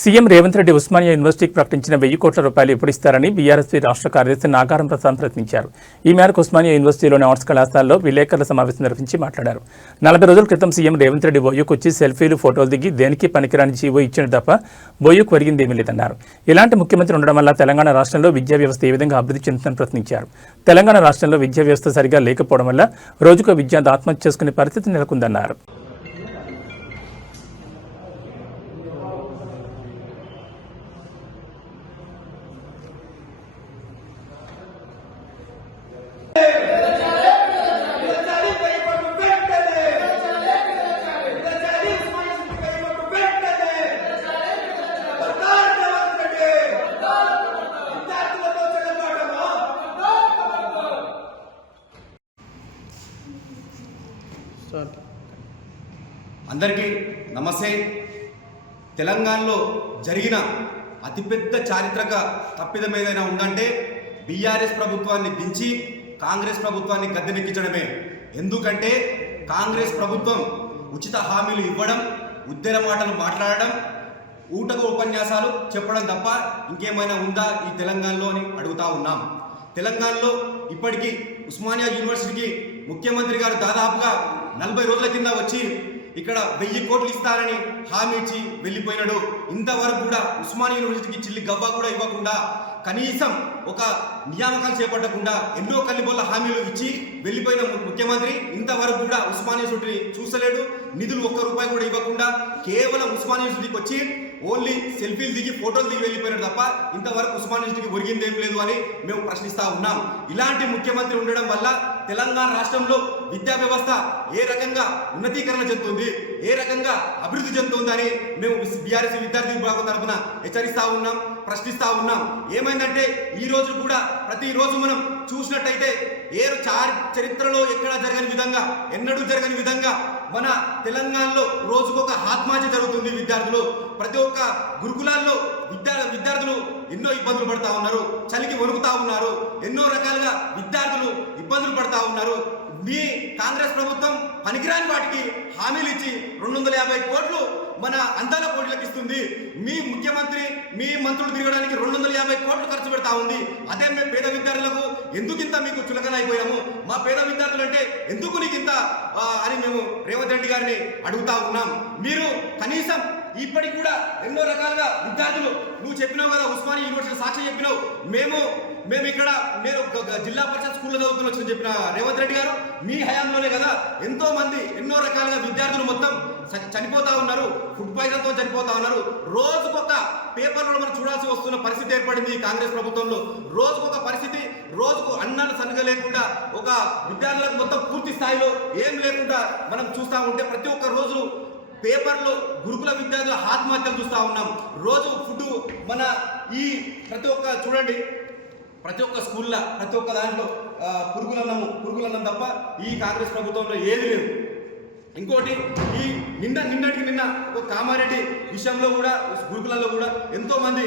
CM Revanth Reddy Osmania యూనివర్సిటీకి ప్రకటించిన 1000 కోట్ల రూపాయలు ఎప్పుడు ఇస్తారని బీఆర్ఎస్పీ రాష్ట్ర కార్యదర్శి నాగారం ప్రసాద్ ప్రశ్నించారు. ఈ మేరకు ఉస్మానియా యూనివర్సిటీలోని ఆర్ట్స్ కళాశాలలో విలేకరుల సమావేశం నిర్వహించి మాట్లాడారు. 40 రోజుల క్రితం సీఎం రేవంత్ రెడ్డి బోయూకు వచ్చి సెల్ఫీలు, ఫోటోలు దిగి దేనికి పనికిరాని జీవో ఇచ్చిన తప్ప బోయూకు ఒరిగిందేమీ లేదన్నారు. ఇలాంటి ముఖ్యమంత్రి ఉండడం వల్ల తెలంగాణ రాష్ట్రంలో విద్యా వ్యవస్థ ఏ విధంగా అభివృద్ధి చెందుతుందని ప్రశ్నించారు. తెలంగాణ రాష్ట్రంలో విద్యా వ్యవస్థ సరిగా లేకపోవడం వల్ల రోజుకో విద్యార్థి ఆత్మహత్య చేసుకునే పరిస్థితి నెలకొందన్నారు. అందరికీ నమస్తే. తెలంగాణలో జరిగిన అతిపెద్ద చారిత్రక తప్పిదం ఏదైనా ఉందంటే బీఆర్ఎస్ ప్రభుత్వాన్ని దించి కాంగ్రెస్ ప్రభుత్వాన్ని గద్దెనెక్కించడమే. ఎందుకంటే కాంగ్రెస్ ప్రభుత్వం ఉచిత హామీలు ఇవ్వడం, ఉద్దెర మాటలు మాట్లాడడం, ఊటకు ఉపన్యాసాలు చెప్పడం తప్ప ఇంకేమైనా ఉందా ఈ తెలంగాణలో అని అడుగుతా ఉన్నాం. తెలంగాణలో ఇప్పటికీ ఉస్మానియా యూనివర్సిటీకి ముఖ్యమంత్రి గారు దాదాపుగా 40 రోజుల కింద వచ్చి ఇక్కడ 1000 కోట్లు ఇస్తారని హామీ ఇచ్చి వెళ్ళిపోయినాడు. ఇంతవరకు కూడా ఉస్మానియా యూనివర్సిటీకి చిల్లి గవ్వ కూడా ఇవ్వకుండా, కనీసం ఒక నియామకాలు చేపట్టకుండా ఎన్నో కల్లిబొల్ల హామీలు ఇచ్చి వెళ్ళిపోయిన ముఖ్యమంత్రి ఇంతవరకు కూడా ఉస్మానియా యూనివర్సిటీని చూసలేడు. నిధులు ₹1 కూడా ఇవ్వకుండా కేవలం ఉస్మానియా యూనివర్సిటీకి వచ్చి ఓన్లీ సెల్ఫీలు దిగి, ఫోటోలు దిగి వెళ్ళిపోయినాడు తప్ప ఇంతవరకు ఉస్మానియా యూనివర్సిటీకి ఒరిగిందేం లేదు అని మేము ప్రశ్నిస్తా ఉన్నాం. ఇలాంటి ముఖ్యమంత్రి ఉండడం వల్ల తెలంగాణ రాష్ట్రంలో విద్యా వ్యవస్థ ఏ రకంగా ఉన్నతీకరణ చెందుతుంది, ఏ రకంగా అభివృద్ధి చెందుతుందని మేము బీఆర్ఎస్ విద్యార్థి విభాగం తరఫున హెచ్చరిస్తా ఉన్నాం, ప్రశ్నిస్తా ఉన్నాం. ఏమైందంటే ఈ రోజు కూడా ప్రతిరోజు మనం చూసినట్టయితే చరిత్రలో ఎక్కడా జరగని విధంగా, ఎన్నడూ జరగని విధంగా మన తెలంగాణలో రోజుకొక ఆత్మహత్య జరుగుతుంది. విద్యార్థులు ప్రతి ఒక్క గురుకులాల్లో విద్యార్థులు ఎన్నో ఇబ్బందులు పడతా ఉన్నారు, చలికి వణుకుతా ఉన్నారు, ఎన్నో రకాలుగా విద్యార్థులు ఇబ్బందులు పడతా ఉన్నారు. మీ కాంగ్రెస్ ప్రభుత్వం పనికిరాని వాటికి హామీలు ఇచ్చి 250 కోట్లు మన అందాల పోటీలకు ఇస్తుంది. మీ ముఖ్యమంత్రి, మీ మంత్రులు తిరగడానికి 250 కోట్లు ఖర్చు పెడతా ఉంది. అదే మేము పేద విద్యార్థులకు ఎందుకింత మీకు చులకన అయిపోయాము, మా పేద విద్యార్థులు అంటే ఎందుకు నీకింత అని మేము రేవంత్ రెడ్డి గారిని అడుగుతా ఉన్నాం. మీరు కనీసం ఇప్పటికి కూడా ఎన్నో రకాలుగా విద్యార్థులు, నువ్వు చెప్పినావు కదా ఉస్మానియా యూనివర్సిటీ సాక్షి చెప్పినావు, మేము ఇక్కడ నేను జిల్లా పరిషత్ స్కూల్లో చదువుకుని వచ్చిన చెప్పిన రేవంత్ రెడ్డి గారు మీ హయాంలోనే కదా ఎంతో మంది ఎన్నో రకాలుగా విద్యార్థులు మొత్తం చనిపోతా ఉన్నారు, ఫుడ్ పాయిజన్తో చనిపోతా ఉన్నారు. రోజుకొక పేపర్లో మనం చూడాల్సి వస్తున్న పరిస్థితి ఏర్పడింది ఈ కాంగ్రెస్ ప్రభుత్వంలో. రోజుకొక పరిస్థితి, రోజుకు అన్నాలు సన్నగా లేకుండా ఒక విద్యార్థులకు మొత్తం పూర్తి స్థాయిలో ఏం లేకుండా మనం చూస్తూ ఉంటే ప్రతి ఒక్క రోజు పేపర్లో గురుకుల విద్యార్థుల ఆత్మహత్యలు చూస్తూ ఉన్నాం. రోజు ఫుడ్ మన ఈ ప్రతి ఒక్క చూడండి, ప్రతి ఒక్క స్కూల్లో ప్రతి ఒక్క దాంట్లో పురుగులన్నం తప్ప ఈ కాంగ్రెస్ ప్రభుత్వంలో ఏది లేదు. ఇంకోటి ఈ నిన్నటికి నిన్న ఒక కామారెడ్డి విషయంలో కూడా గురుకులలో కూడా ఎంతో మంది